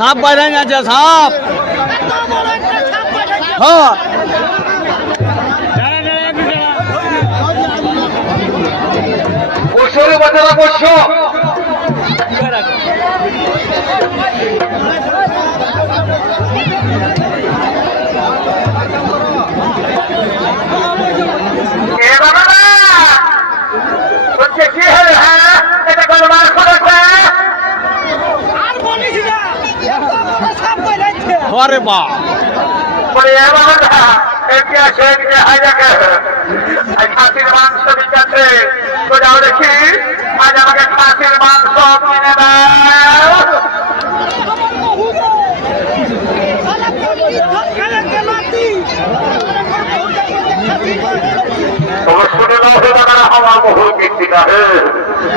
সাপ বাইরে আছে সাপ। হ্যাঁ বসো রে বাচ্চারা বসো। কি হলো? হ্যাঁ এটা কোনো মার করেছে? আরে বা বলে খাসির মাংস বিকাছে তো যাও দেখি আজ আমাকে খাসির মাংস কিনে দাও।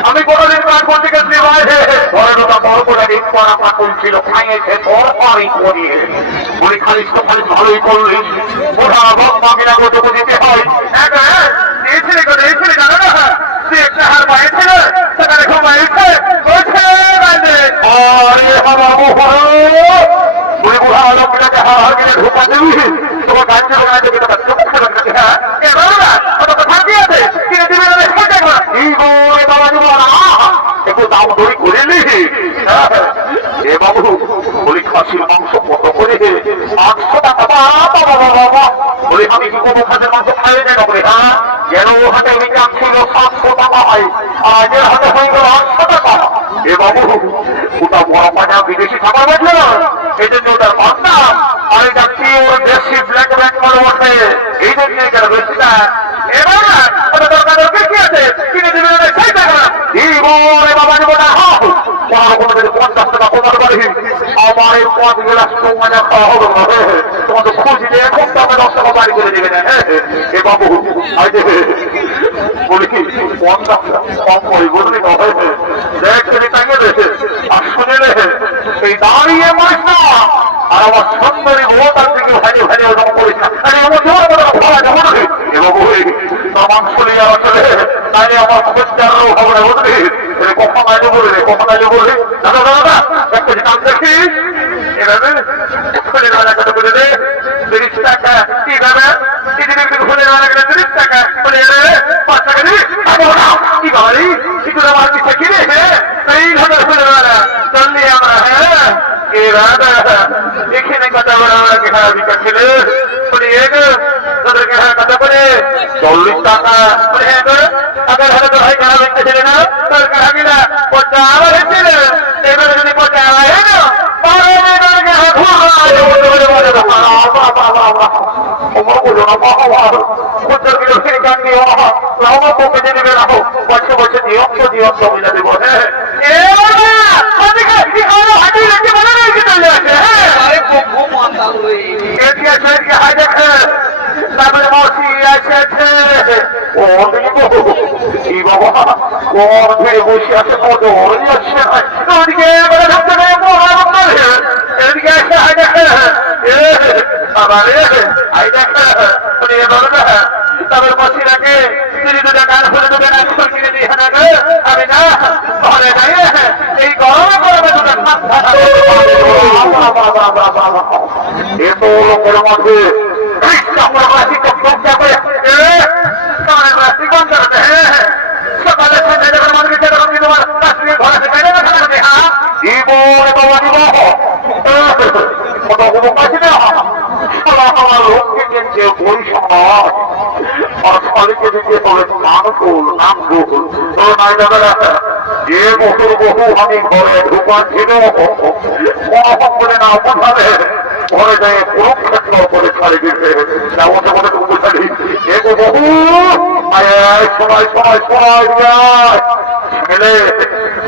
আমি কোনদিন কাঠপন্থীকে ছিল খাইয়েছে তোর অনেক করিয়ে বলি খালিস তো খালিস ভালোই করলিস ওটা বাকিরা কত দিতে হয়। দিয়েছিলি তো দিয়েছিলি জানো না তুই একটা হার পাইছিল সেখানে ঘুমাইছে বলি বুড়া আলমটাকে হার কিনে ঢুকা দিবি তোমার গাঞ্জে ঢোকা দেবে একটু দাম দড়ি করিলি এ বাবু বলি খাসির মাংস কত করে 800 টাকা। বাবা বাবা বলি আমি কি কোনো খাসির মাংস খাই না বলে হ্যাঁ যেন ও হাতে আমি ছিল 700 টাকা হয় আর এর হাতে হয়ে গেল 800 টাকা। এ বাবু ওটা বড় পাঁচা বিদেশি খাবার বলছে না এই জন্য ওটার বান্না আর এটা কি ওর দেশি ব্ল্যাক ব্ল্যাক করে বসে এই জন্য এটার বেশিটা এবার ওটা দরকার কি আছে কিনে দিবে সেই টাকা এই বলে বাবা নেবো না কোনো 50 টাকা কমার পারি আমার এই 5 গ্লাস তোমার খাওয়া হবে তোমাকে খুঁজি দিয়ে খুব দামে 10 টাকা বাড়ি করে দেবে না এ বাবু বলি কি 50 কম করে বললি দেখ তুমি টাঙিয়ে দেবে আর শুনে রে এই দাঁড়িয়ে মাস না আর আমার সুন্দরী বউ তার থেকে ভাজে ভাজে ওরকম করিস না আরে আমার জোর করে খাওয়া যাবো না এ বাবু মাংস নিয়ে আসলে তাইলে আমার খোঁজদারও হবে না বুঝলি কখন আইলে বললে কখন আইলে বললে দাদা দাদা একটা নাম দেখি এভাবে খুলে দেওয়া কত করে দে 30 টাকা কি দাদা খুলে দেওয়া 30 টাকা বলে 5 টাকা দিবি কি গাড়ি কিছু আমার দিচ্ছে কিনে এইভাবে খুলে দেওয়া চললি আমরা হ্যাঁ এখানে কথা বলে আমরা কি খারাপ ছেলে বলি তাদেরকে কথা বলে 40 টাকা তাদের হাতে তো ভাই খারাপ হচ্ছে ছেলে না তোর খারাপ না পচা আবার হচ্ছে এবারে যদি পচা হয় না তারপরে মসি এসেছে ও কি বাবা ওর ধরে বসে আছে কত ওদিকে এদিকে এসে হাই দেখে আবার হাই দেখে তারপরে মসিরাকে তিনি দুটা গান ফুলে দুটো গান কিনে দিয়ে আমি না ঘরে যাই এই গরমে গরমে দুটো এত লোকের মধ্যে সকালে ওই সমাজ আর ফলেকে দিতে হবে নামকুল নামকুল যে বহু বহু আমি ঘরে ঢুকাচ্ছিল করে না বোঝাবে ঘরে যায় কুরুক্ষেত্র করে ছাড়ি দিতে মধ্যে মধ্যে তুমি ছাড়ি এগো বহু সময় সময় সময় ছেলে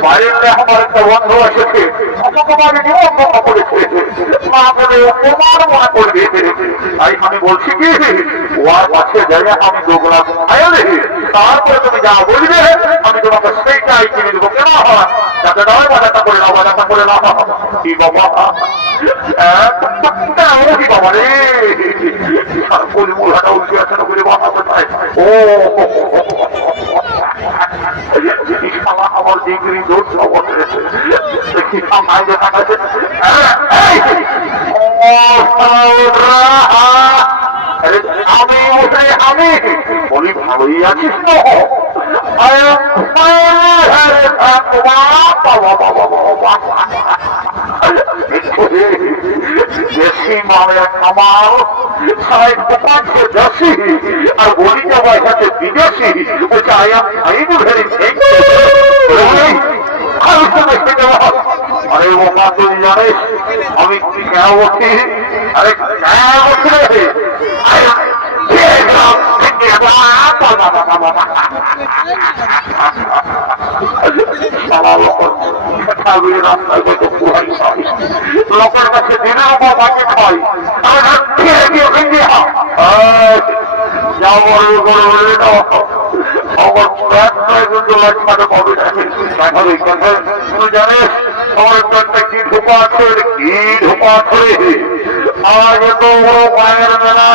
বাইরে আমার একটা বন্ধু এসেছে অপমানে নিমন্ত্রণ করেছে মা বলে অপমান মনে করবে তাই আমি বলছি কি ওর কাছে যাই আমি দোগলা আয়োলে তারপরে তুমি যা বলবে আমি তোমাকে সেইটাই কিনে দেবো কেন হয় যাতে নয় বাজারটা করে নাও বাজারটা করে নাও কি বাবা কি বাবা রে মূলহাটা উল্টে আছে না বলে বাবা কোথায় ও আমার ডিগ্রি দোষ বটে দেখি সামনে দেখা গেছে আমি আমি বলি ভালোই আছিস তো দেশি মামের খামার সাড়ে দোকানকে দেশি আর বলি যাওয়ার সাথে বিদেশি ওটা আমি ভেরি আরে ও মা তুই জানিস আমি কেন বলছি আরে কেন বলছি রে লোকের কাছে দিনের উপর বাকি খাই তুই জানিস আমার একটা কি ঢোকা আছে কি ঢোকা আছে আর এত বড় পায়ের মেলা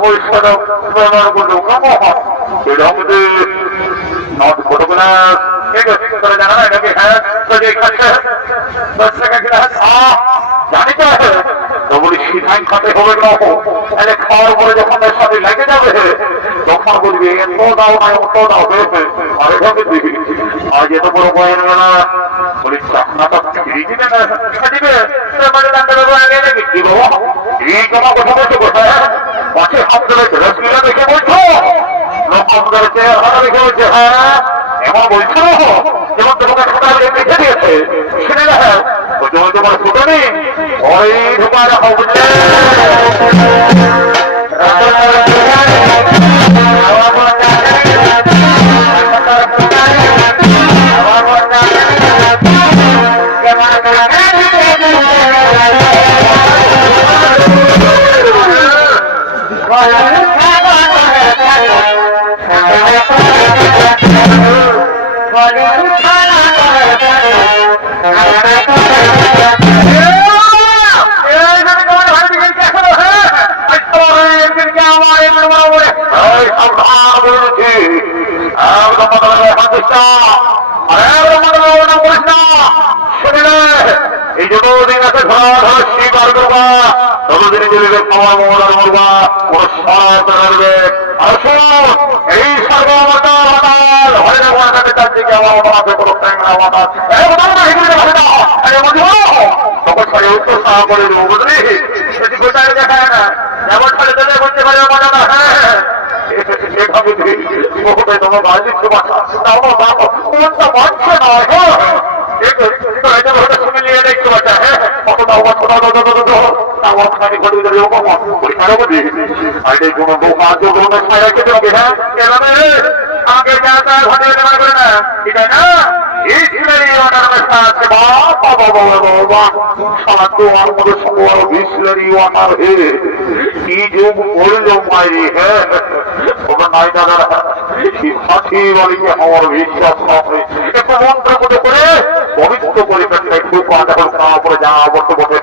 পয়সাটা ব্যবহার করলো ছোটবেলা জানা না এটাকে হ্যাঁ জানি তো বলি সিধাই খাতে হবে না তাহলে খাওয়ার পরে যখন এর সাথে লেগে যাবে তখন বলবি এত দাও না অত দাও দিবি আজ এত বড় বয়ের বেলা বলি চাকনাটা ফিরিয়ে দিবে না দিবে কি বাবা এই জমা কথা বলছো কোথায় পাশে হাত ধরে রসগোল্লা দেখে বলছো লক্ষ্য করেছে দেখে বলছে হ্যাঁ এমন বলছো যেমন তোমাকে ছোটা দেখে দিয়েছে শুনে না যেমন তোমার ছোটো নেই ওই ঢোকা রাখা বুঝলে এই যতদিন আছে ধরা ধর স্বীকার করবা ততদিন চলবে খাওয়া মমতার মরবা কোন সরবে আর শুন এই সর্বমতা হরে ভগবান কাছে তার দিকে আমার মতামতে কোনো তখন সরে উত্তর সাহা করে দেবো বুঝলি সেটি কোথায় দেখায় না যেমন ফলে তোদের করতে পারে মজা না হ্যাঁ সেভাবে তোমার বাড়ির কোনটা বাচ্চা নয় শুনে নিয়ে দেখতে পাচ্ছা হ্যাঁ কত দাও আমার খানি ঘটে যাবে কোনো কাজ রেখে দেবে হ্যাঁ আমাকে ঘটে দেওয়া করে না ঠিক আছে না কি যুগ বললো মায়েরি হ্যাঁ নাই দাদা সাথী বাড়িতে আমার বিশ্বাস হবে একটু মন্ত্র মতো করে পবিত্র পরিবেশটা একটু এখন খাওয়া পরে যা অবস্থা বসে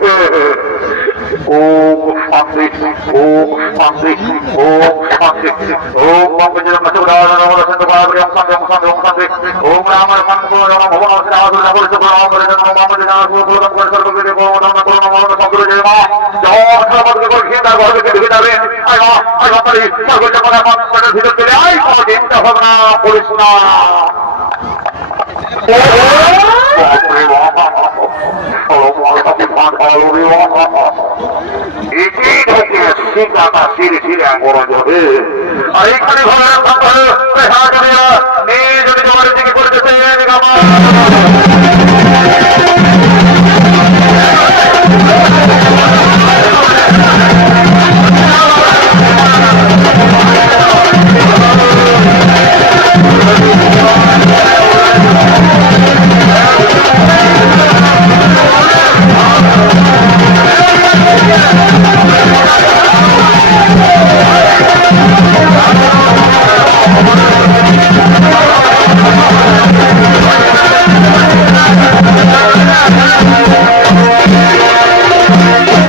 ওম শান্তি ওম শান্তি ওম শান্তি ওম মঙ্গলের কাছে উদাহরণ আমরা সন্ত পাবরি ওম শান্তি ওম শান্তি ওম শান্তি ওম রামার মঙ্গল রাম ভগবান শ্রী আদুরা বলতে বড় করে জন্ম মামুদ জানা সুবোধন করে সর্ববিদে ভগবান করুণ মঙ্গল শঙ্কর জয় মা জয় সর্বকে করে খেতা ঘর থেকে ঢুকে যাবে আয় মা আয় বাপারি সর্বকে মনে মনের ভিতর চলে আয় কোনো চিন্তা ভাবনা করিস না এইখানে ঘরের কথা যদি তোমার দিকে করতেছে